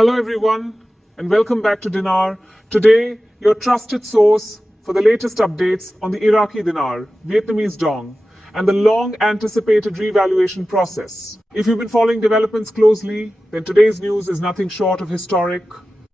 Hello everyone and welcome back to Dinar. Today, your trusted source for the latest updates on the Iraqi Dinar, Vietnamese dong, and the long-anticipated revaluation process. If you've been following developments closely, then today's news is nothing short of historic.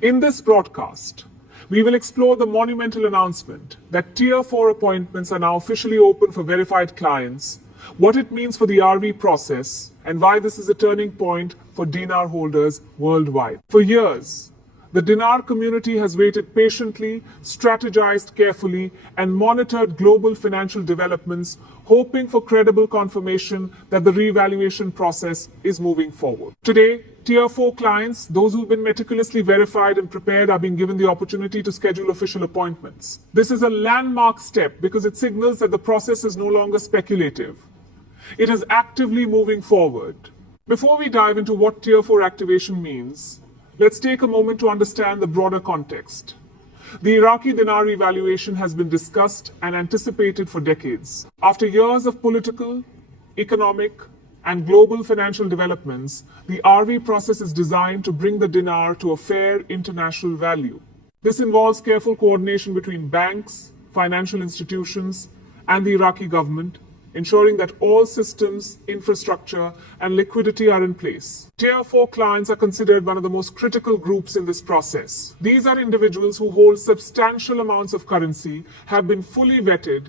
In this broadcast, we will explore the monumental announcement that Tier 4 appointments are now officially open for verified clients, what it means for the RV process, and why this is a turning point for dinar holders worldwide. For years, the dinar community has waited patiently, strategized carefully, and monitored global financial developments, hoping for credible confirmation that the revaluation process is moving forward. Today, Tier 4 clients, those who've been meticulously verified and prepared, are being given the opportunity to schedule official appointments. This is a landmark step because it signals that the process is no longer speculative. It is actively moving forward. Before we dive into what Tier 4 activation means, let's take a moment to understand the broader context. The Iraqi dinar revaluation has been discussed and anticipated for decades. After years of political, economic, and global financial developments, the RV process is designed to bring the dinar to a fair international value. This involves careful coordination between banks, financial institutions, and the Iraqi government, ensuring that all systems, infrastructure, and liquidity are in place. Tier 4 clients are considered one of the most critical groups in this process. These are individuals who hold substantial amounts of currency, have been fully vetted,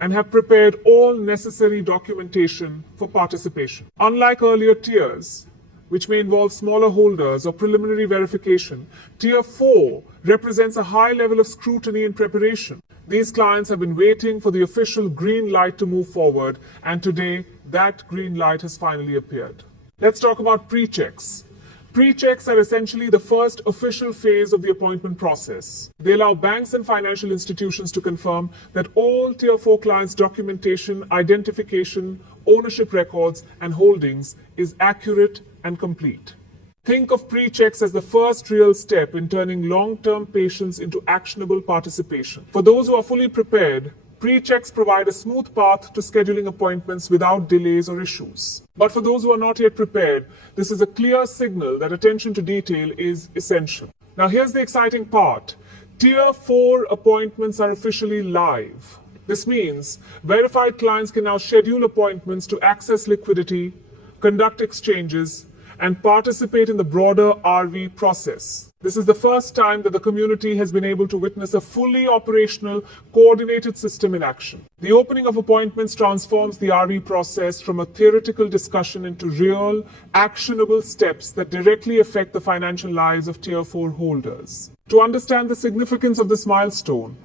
and have prepared all necessary documentation for participation. Unlike earlier tiers, which may involve smaller holders or preliminary verification, Tier 4 represents a high level of scrutiny and preparation. These clients have been waiting for the official green light to move forward, and today that green light has finally appeared. Let's talk about pre-checks. Pre-checks are essentially the first official phase of the appointment process. They allow banks and financial institutions to confirm that all Tier 4 clients' documentation, identification, ownership records, and holdings is accurate and complete. Think of pre-checks as the first real step in turning long-term patience into actionable participation. For those who are fully prepared, pre-checks provide a smooth path to scheduling appointments without delays or issues. But for those who are not yet prepared, this is a clear signal that attention to detail is essential. Now here's the exciting part. Tier 4 appointments are officially live. This means verified clients can now schedule appointments to access liquidity, conduct exchanges, and participate in the broader RV process. This is the first time that the community has been able to witness a fully operational, coordinated system in action. The opening of appointments transforms the RV process from a theoretical discussion into real, actionable steps that directly affect the financial lives of Tier 4 holders. To understand the significance of this milestone,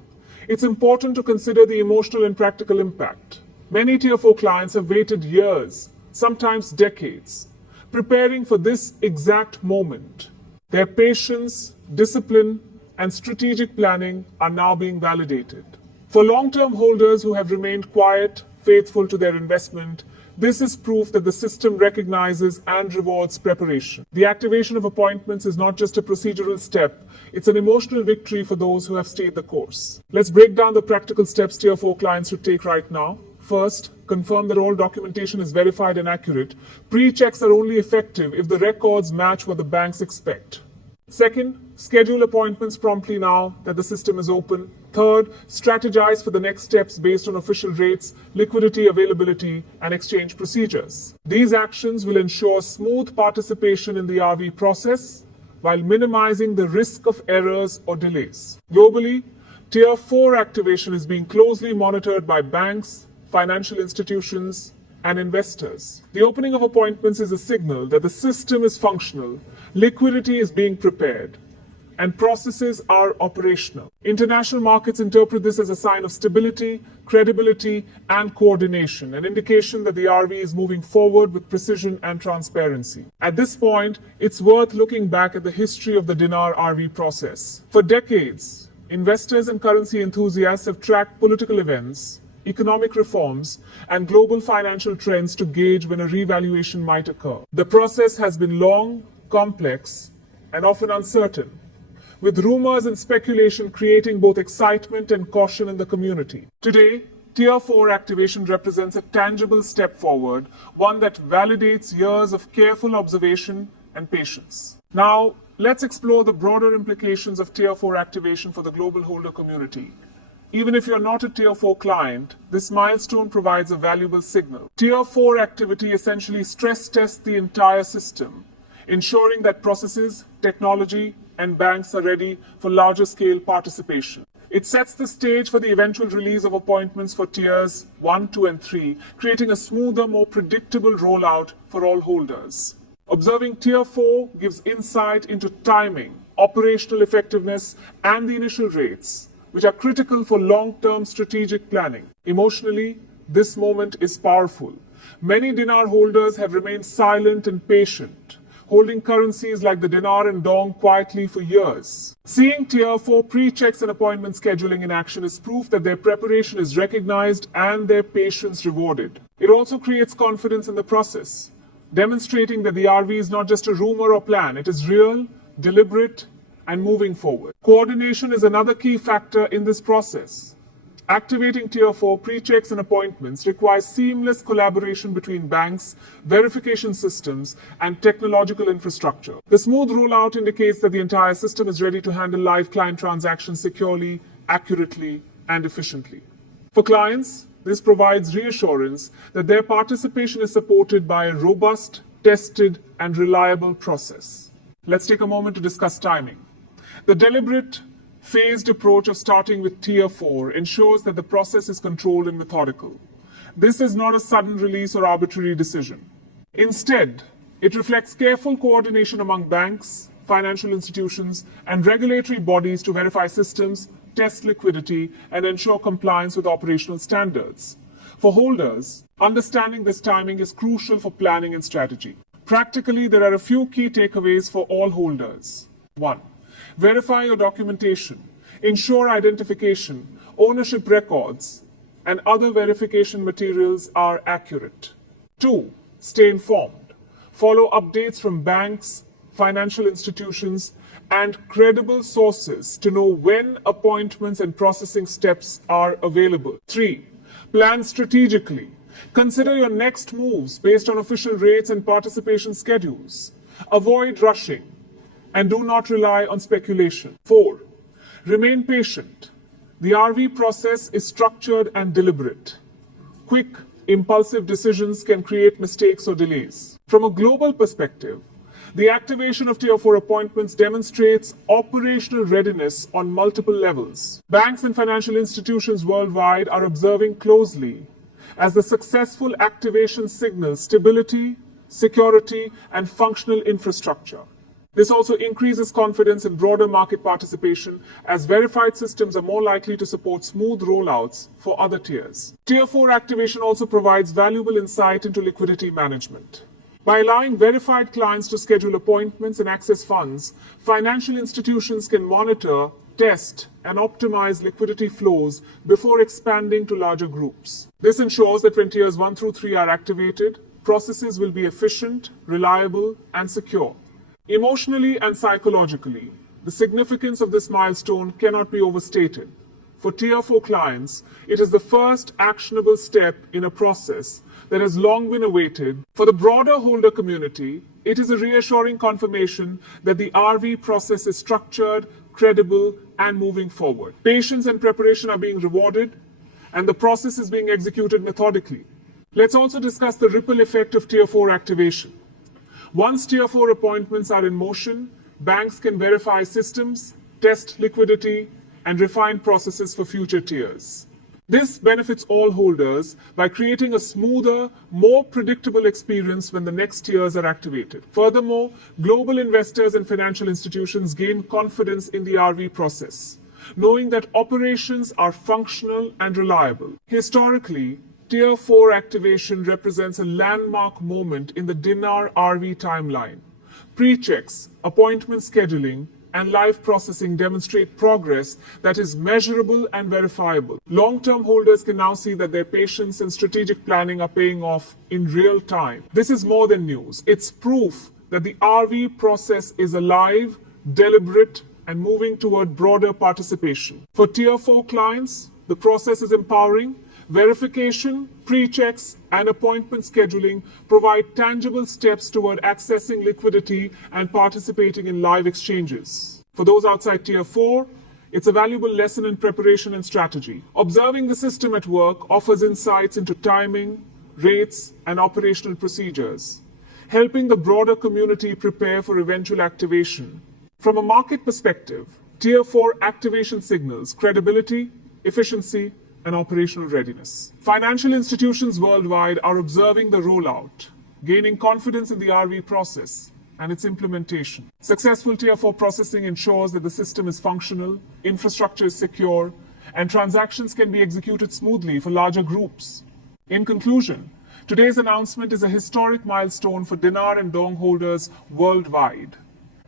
it's important to consider the emotional and practical impact. Many Tier 4 clients have waited years, sometimes decades, preparing for this exact moment. Their patience, discipline, and strategic planning are now being validated. For long-term holders who have remained quiet, faithful to their investment, this is proof that the system recognizes and rewards preparation. The activation of appointments is not just a procedural step, it's an emotional victory for those who have stayed the course. Let's break down the practical steps Tier 4 clients should take right now. First, confirm that all documentation is verified and accurate. Pre-checks are only effective if the records match what the banks expect. Second, schedule appointments promptly now that the system is open. Third, strategize for the next steps based on official rates, liquidity availability, and exchange procedures. These actions will ensure smooth participation in the RV process while minimizing the risk of errors or delays. Globally, Tier 4 activation is being closely monitored by banks, financial institutions, and investors. The opening of appointments is a signal that the system is functional, liquidity is being prepared, and processes are operational. International markets interpret this as a sign of stability, credibility, and coordination, an indication that the RV is moving forward with precision and transparency. At this point, it's worth looking back at the history of the dinar RV process. For decades, investors and currency enthusiasts have tracked political events, economic reforms, and global financial trends to gauge when a revaluation might occur. The process has been long, complex, and often uncertain, with rumors and speculation creating both excitement and caution in the community. Today, Tier 4 activation represents a tangible step forward, one that validates years of careful observation and patience. Now, Let's explore the broader implications of Tier 4 activation for the global holder community. Even if you're not a Tier 4 client, this milestone provides a valuable signal. Tier 4 activity essentially stress tests the entire system, ensuring that processes, technology, and banks are ready for larger scale participation. It sets the stage for the eventual release of appointments for Tiers 1, 2, and 3, creating a smoother, more predictable rollout for all holders. Observing Tier 4 gives insight into timing, operational effectiveness, and the initial rates, which are critical for long-term strategic planning. Emotionally, this moment is powerful. Many dinar holders have remained silent and patient, holding currencies like the dinar and dong quietly for years. Seeing Tier 4 pre-checks and appointment scheduling in action is proof that their preparation is recognized and their patience rewarded. It also creates confidence in the process, demonstrating that the RV is not just a rumor or plan, it is real, deliberate, and moving forward. Coordination is another key factor in this process. Activating Tier 4 pre-checks and appointments requires seamless collaboration between banks, verification systems, and technological infrastructure. The smooth rollout indicates that the entire system is ready to handle live client transactions securely, accurately, and efficiently. For clients, this provides reassurance that their participation is supported by a robust, tested, and reliable process. Let's take a moment to discuss timing. The deliberate, phased approach of starting with Tier 4 ensures that the process is controlled and methodical. This is not a sudden release or arbitrary decision. Instead, it reflects careful coordination among banks, financial institutions, and regulatory bodies to verify systems, test liquidity, and ensure compliance with operational standards. For holders, understanding this timing is crucial for planning and strategy. Practically, there are a few key takeaways for all holders. 1. Verify your documentation. Ensure identification, ownership records, and other verification materials are accurate. 2. Stay informed. Follow updates from banks, financial institutions, and credible sources to know when appointments and processing steps are available. 3. Plan strategically. Consider your next moves based on official rates and participation schedules. Avoid rushing, and do not rely on speculation. 4. Remain patient. The RV process is structured and deliberate. Quick, impulsive decisions can create mistakes or delays. From a global perspective, the activation of Tier 4 appointments demonstrates operational readiness on multiple levels. Banks and financial institutions worldwide are observing closely as the successful activation signals stability, security, and functional infrastructure. This also increases confidence in broader market participation as verified systems are more likely to support smooth rollouts for other tiers. Tier 4 activation also provides valuable insight into liquidity management. By allowing verified clients to schedule appointments and access funds, financial institutions can monitor, test, and optimize liquidity flows before expanding to larger groups. This ensures that when tiers 1 through 3 are activated, processes will be efficient, reliable, and secure. Emotionally and psychologically, the significance of this milestone cannot be overstated. For Tier 4 clients, it is the first actionable step in a process that has long been awaited. For the broader holder community, it is a reassuring confirmation that the RV process is structured, credible, and moving forward. Patience and preparation are being rewarded, and the process is being executed methodically. Let's also discuss the ripple effect of Tier 4 activation. Once Tier 4 appointments are in motion, banks can verify systems, test liquidity, and refine processes for future tiers. This benefits all holders by creating a smoother, more predictable experience when the next tiers are activated. Furthermore, global investors and financial institutions gain confidence in the RV process, knowing that operations are functional and reliable. Historically, Tier 4 activation represents a landmark moment in the Dinar RV timeline. Pre-checks, appointment scheduling, and live processing demonstrate progress that is measurable and verifiable. Long-term holders can now see that their patience and strategic planning are paying off in real time. This is more than news. It's proof that the RV process is alive, deliberate, and moving toward broader participation. For Tier 4 clients, the process is empowering. Verification, pre-checks, and appointment scheduling provide tangible steps toward accessing liquidity and participating in live exchanges. For those outside Tier 4, it's a valuable lesson in preparation and strategy. Observing the system at work offers insights into timing, rates, and operational procedures, helping the broader community prepare for eventual activation. From a market perspective, Tier 4 activation signals credibility, efficiency, and operational readiness. Financial institutions worldwide are observing the rollout, gaining confidence in the RV process and its implementation. Successful Tier 4 processing ensures that the system is functional, infrastructure is secure, and transactions can be executed smoothly for larger groups. In conclusion, today's announcement is a historic milestone for dinar and dong holders worldwide.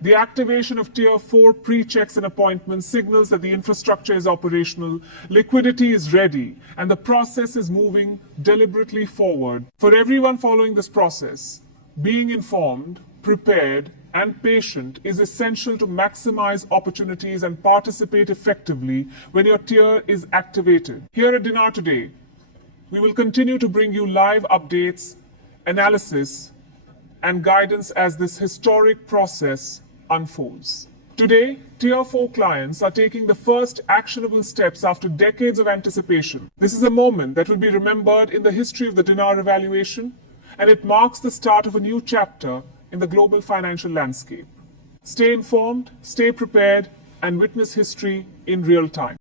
The activation of Tier 4 pre-checks and appointments signals that the infrastructure is operational, liquidity is ready, and the process is moving deliberately forward. For everyone following this process, being informed, prepared, and patient is essential to maximize opportunities and participate effectively when your tier is activated. Here at Dinar Today, we will continue to bring you live updates, analysis, and guidance as this historic process unfolds. Today, Tier 4 clients are taking the first actionable steps after decades of anticipation. This is a moment that will be remembered in the history of the dinar revaluation, and it marks the start of a new chapter in the global financial landscape. Stay informed, stay prepared, and witness history in real time.